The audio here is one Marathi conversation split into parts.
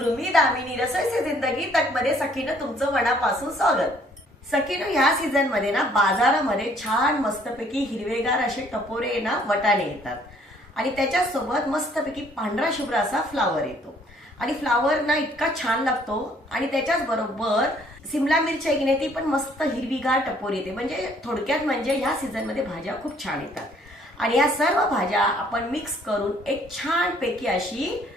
गुरु मी दामिनी रसोईचे जिंदगी तकमध्ये सखीनं तुमचं मनापासून स्वागत. सखीनं ह्या सीझनमध्ये ना बाजारामध्ये छान मस्तपैकी हिरवेगार असे टपोरे ना वटाणे येतात. आणि त्याच्यासोबत मस्तपैकी पांढरा शुभ्र असा फ्लावर येतो. आणि फ्लावर ना इतका छान लागतो. आणि त्याच्याच बरोबर सिमला मिरची आहे की नाही ती पण मस्त हिरवीगार टपोर येते. म्हणजे थोडक्यात म्हणजे ह्या सीझनमध्ये भाज्या खूप छान येतात. आणि या सर्व भाज्या आपण मिक्स करून एक छान पैकी अशी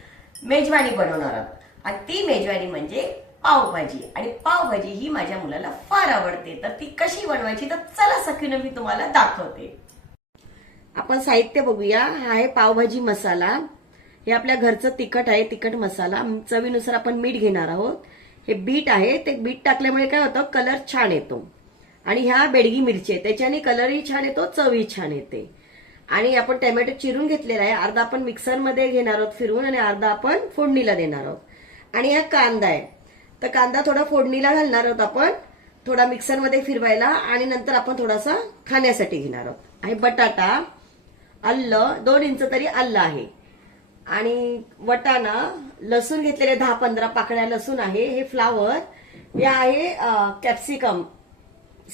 मेजवानी बनवणार आहोत. आणि ती मेजवानी म्हणजे पावभाजी. आणि पावभाजी ही माझ्या मुलाला फार आवडते. तर ती कशी बनवायची? तर चला सखीनं मी तुम्हाला दाखवते. आपण साहित्य बघूया. हा आहे पावभाजी मसाला. हे आपल्या घरचं तिखट आहे तिखट मसाला. चवीनुसार आपण मीठ घेणार आहोत. हे बीट आहे. ते बीट टाकल्यामुळे काय होतं? कलर छान येतो. आणि ह्या बेडगी मिरची आहे. त्याच्याने कलरही छान येतो चवही छान येते. आणि आपण टोमॅटो चिरून घेतलेला आहे. अर्धा आपण मिक्सरमध्ये घेणार आहोत फिरून आणि अर्धा आपण फोडणीला देणार आहोत. आणि हा कांदा आहे. तर कांदा थोडा फोडणीला घालणार आहोत आपण. थोडा मिक्सरमध्ये फिरवायला आणि नंतर आपण थोडासा खाण्यासाठी घेणार आहोत. आणि बटाटा आलं दोन इंच तरी आलं आहे. आणि वटाणा लसूण घेतलेले दहा पंधरा पाकळ्या लसूण आहे. हे फ्लावर हे आहे कॅप्सिकम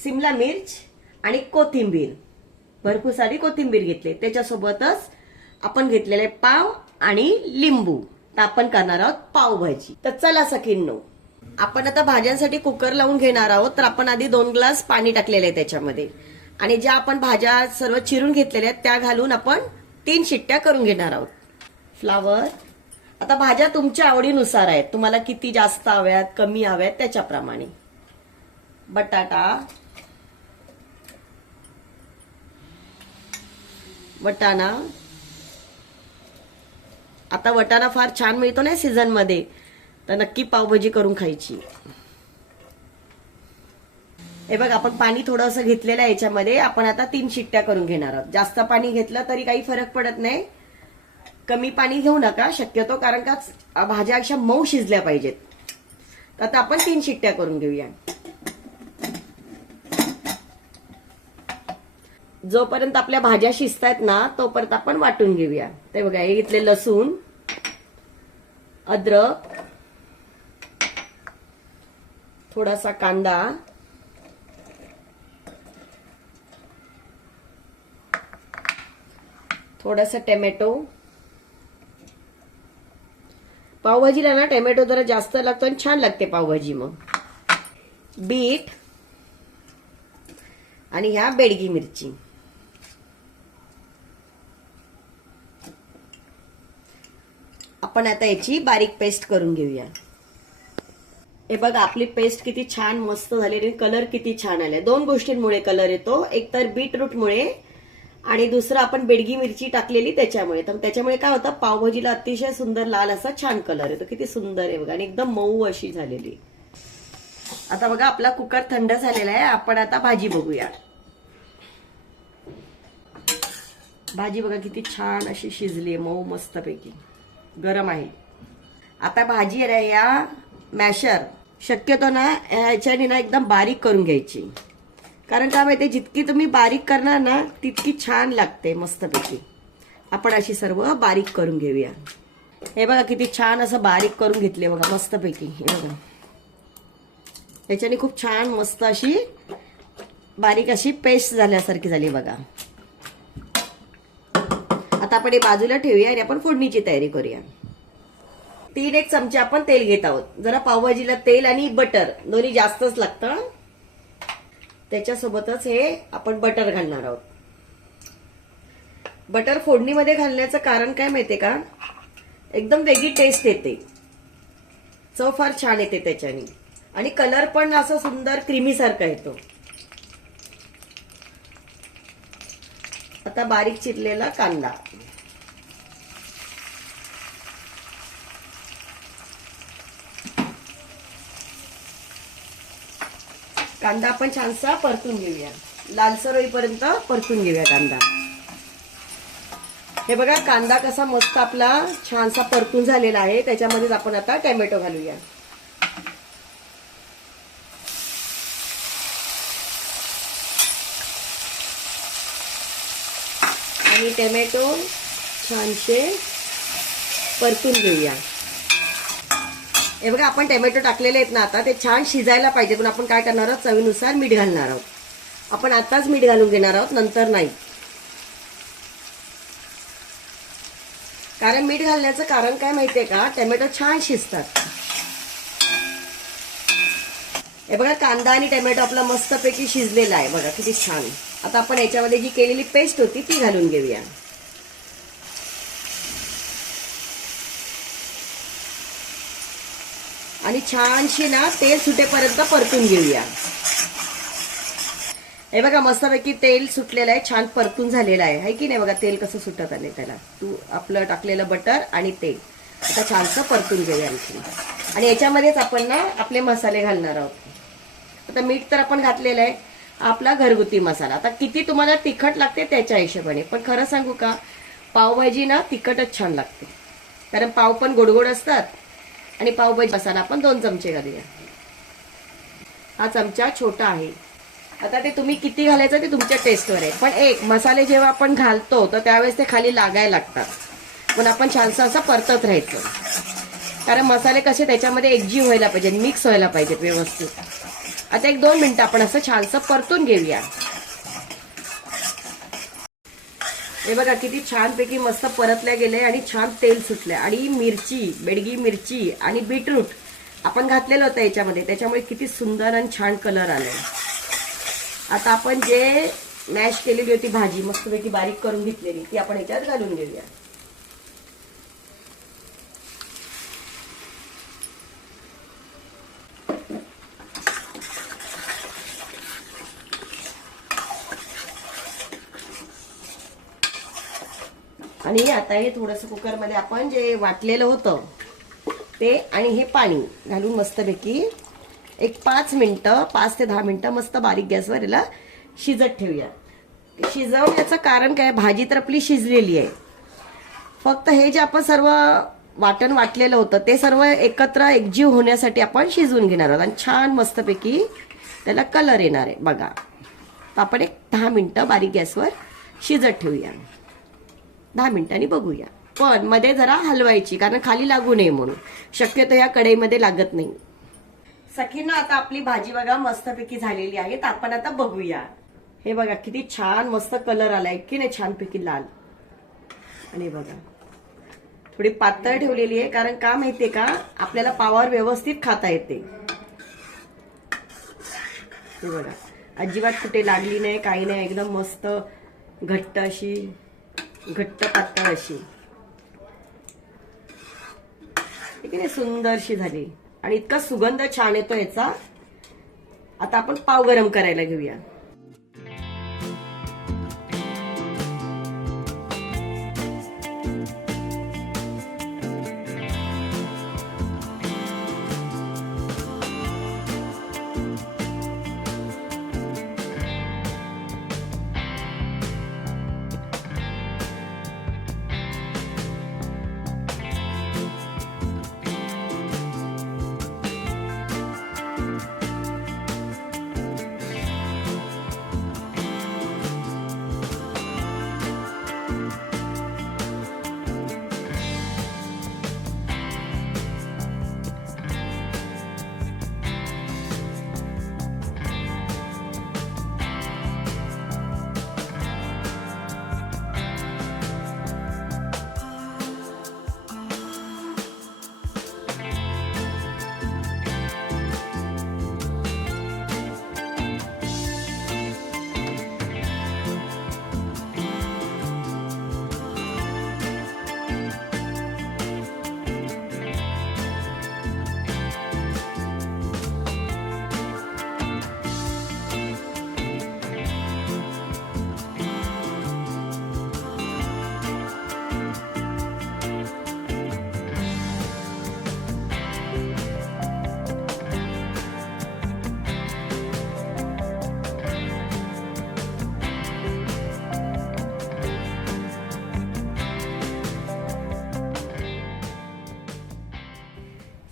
सिमला मिर्च आणि कोथिंबीर. भरपूर सारी कोथिंबीर घेतली. त्याच्यासोबतच आपण घेतलेले पाव आणि लिंबू. तर आपण करणार आहोत पावभाजी तर चला सखींनो आपण आता भाज्यांसाठी कुकर लावून घेणार आहोत. तर आपण आधी दोन ग्लास पाणी टाकलेलं आहे त्याच्यामध्ये. आणि ज्या आपण भाज्या सर्व चिरून घेतलेल्या आहेत त्या घालून आपण तीन शिट्ट्या करून घेणार आहोत. फ्लावर आता भाज्या तुमच्या आवडीनुसार आहेत. तुम्हाला किती जास्त हव्यात कमी हव्यात त्याच्याप्रमाणे. बटाटा. वटाणा. आता वटाणा फार छान मिळतो ना सीझनमध्ये. तर नक्की पावभाजी करून खायची. हे बघ आपण पाणी थोडंसं घेतलेलं आहे याच्यामध्ये. आपण आता तीन शिट्ट्या करून घेणार आहोत. जास्त पाणी घेतलं तरी काही फरक पडत नाही. कमी पाणी घेऊ नका. शक्यतो कारण का भाज्या अशा मऊ शिजल्या पाहिजेत. तर आता आपण तीन शिट्ट्या करून घेऊया. जोपर्यंत आपल्या भाज्या शिजतायत ना तोपर्यंत आपण वाटून घेऊया. ते बघा हे लसूण अद्रक थोडासा कांदा थोडासा टोमॅटो. पावभाजीला ना टोमॅटो जरा जास्त लागतो आणि छान लागते पावभाजी मग. बीट आणि ह्या बेडगी मिरची. आपण आता याची बारीक पेस्ट करून घेऊया. हे बघा आपली पेस्ट किती छान मस्त झाली आणि कलर किती छान आलाय. दोन गोष्टींमुळे कलर येतो. एक तर बीटरूटमुळे आणि दुसरं आपण बेडगी मिरची टाकलेली त्याच्यामुळे. तर त्याच्यामुळे काय होतं? पावभाजीला अतिशय सुंदर लाल असा छान कलर येतो. किती सुंदर आहे बघा. आणि एकदम मऊ अशी झालेली. आता बघा आपला कुकर थंड झालेला आहे. आपण आता भाजी बघूया. भाजी बघा किती छान अशी शिजली आहे मऊ मस्तपैकी. गरम आहे. आता भाजी आहे या मॅशर शक्यतो ना ह्याच्याने ना एकदम बारीक करून घ्यायची. कारण काय माहिती जितकी तुम्ही बारीक करणार ना तितकी छान लागते मस्तपैकी. आपण अशी सर्व बारीक करून घेऊया. हे बघा किती छान असं बारीक करून घेतले बघा मस्तपैकी. हे बघा. याच्याने खूप छान मस्त अशी बारीक अशी पेस्ट झाल्यासारखी झाली बघा. आता आपण हे बाजूला ठेवूया आणि आपण फोडणीची तयारी करूया. तीन एक चमचे आपण तेल घेत आहोत. जरा पावभाजीला तेल आणि बटर दोन्ही जास्तच लागतं. त्याच्यासोबतच हे आपण बटर घालणार आहोत. बटर फोडणीमध्ये घालण्याचं कारण काय माहितीये का? एकदम वेगळी टेस्ट येते. चव फार छान येते त्याच्याने. आणि कलर पण असं सुंदर क्रीमी सारखा येतो. आता बारीक चिरलेला कांदा. कांदा आपण छानसा परतून घेऊया. लालसर होईपर्यंत परतून घेऊया कांदा. हे बघा कांदा कसा मस्त आपला छानसा परतून झालेला आहे. त्याच्यामध्येच आपण आता टोमॅटो घालूया. आणि टोमॅटो छानसे परतून घेऊया. हे बघा आपण टोमॅटो टाकलेले आहेत ना आता ते छान शिजायला पाहिजे. पण आपण काय करणार आहोत? चवीनुसार मीठ घालणार आहोत. आपण आताच मीठ घालून घेणार आहोत नंतर नाही. कारण मीठ घालण्याचं कारण काय माहितीये का? टोमॅटो छान शिजतात. हे बघा कांदा आणि टोमॅटो आपला मस्तपैकी शिजलेला आहे. बघा किती छान. आता आपण याच्यामध्ये जी केलेली पेस्ट होती ती घालून घेऊया. आणि छानशी ना तेल सुटेपर्यंत परतून घेऊया. हे बघा मस्तपैकी तेल सुटलेलं आहे छान परतून झालेलं आहे. हाय की नाही बघा तेल कसं सुटत आले त्याला. तू आपलं टाकलेलं बटर आणि तेल. आता छानसं परतून घेऊया आणखी आणि याच्यामध्येच आपण ना आपले मसाले घालणार आहोत. आता मीठ तर आपण घातलेलं आहे. आपला घरगुती मसाला. आता किती तुम्हाला तिखट लागते त्याच्या हिशोबाने. पण खरं सांगू का पावभाजी ना तिखटच छान लागते. कारण पाव पण गोडगोड असतात आणि पावभाजी मसाला आपण दोन चमचे घालूया. हा चमचा छोटा आहे. आता ते तुम्ही किती घालायचं ते तुमच्या टेस्टवर आहे. पण एक मसाले जेव्हा आपण घालतो तर त्यावेळेस ते खाली लागायला लागतात. पण आपण छानसं असं परतत राहायचं. कारण मसाले कसे त्याच्यामध्ये एकजीव व्हायला पाहिजे मिक्स व्हायला पाहिजेत व्यवस्थित. आता एक दोन मिनटं आपण असं छानसं परतून घेऊया. हे बघा किती छानपैकी मस्त परतल्या गेले आणि छान तेल सुटलंय. आणि मिरची बेडगी मिरची आणि बीटरूट आपण घातलेलं होतं याच्यामध्ये. त्याच्यामुळे किती सुंदर आणि छान कलर आलाय. आता आपण जे मॅश केलेली होती भाजी मस्तपैकी बारीक करून घेतलेली ती आपण याच्यात घालून घेऊया आणि आता हे थोडंसं कुकरमध्ये आपण जे वाटलेलं होतं ते आणि हे पाणी घालून मस्तपैकी एक पाच मिनटं पाच ते दहा मिनटं मस्त बारीक गॅसवर याला शिजत ठेवूया. शिजवण्याचं कारण काय? भाजी तर आपली शिजलेली आहे. फक्त हे जे आपण सर्व वाटण वाटलेलं होतं ते सर्व एकत्र एकजीव होण्यासाठी आपण शिजवून घेणार आहोत. आणि छान मस्तपैकी त्याला कलर येणार आहे. बघा. तर आपण एक दहा मिनटं बारीक गॅसवर शिजत ठेवूया. दहा मिनिटांनी बघूया. पण मध्ये जरा हलवायची कारण खाली लागू नये म्हणून. शक्यतो या कढईमध्ये लागत नाही. सखीनं आता आपली भाजी बघा मस्तपैकी झालेली आहे. तर आपण आता बघूया. हे बघा किती छान मस्त कलर आलाय. की नाही छानपैकी लाल. आणि बघा. थोडी पातळ ठेवलेली आहे कारण का माहितीये का? आपल्याला पावावर व्यवस्थित खाता येते. हे बघा. अजिबात कुठे लागली नाही काही नाही. एकदम मस्त घट्ट अशी घट्ट पातळ अशी. ठीक आहे सुंदरशी झाली. आणि इतका सुगंध छान येतो याचा. आता आपण पाव गरम करायला घेऊया.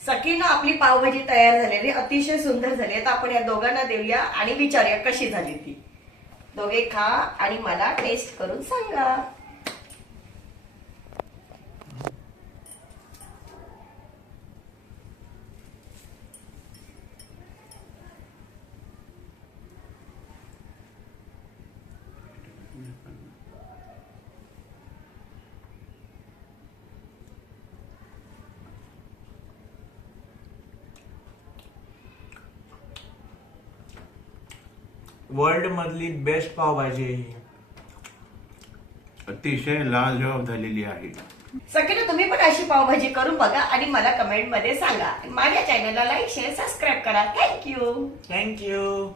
सकीनं आपली पावभाजी तयार झालेली अतिशय सुंदर झाली. आता आपण या दोघांना देऊया आणि विचारूया कशी झाली ती. दोघे खा आणि मला टेस्ट करून सांगा. वर्ल्ड मधली बेस्ट पावभाजी आहे ही. अतिशय लाजवाब झालेली आहे. सगळं तुम्ही पण अशी पावभाजी करून बघा आणि मला कमेंटमध्ये सांगा. माझ्या चॅनलला लाईक शेअर सबस्क्राईब करा. Thank you thank you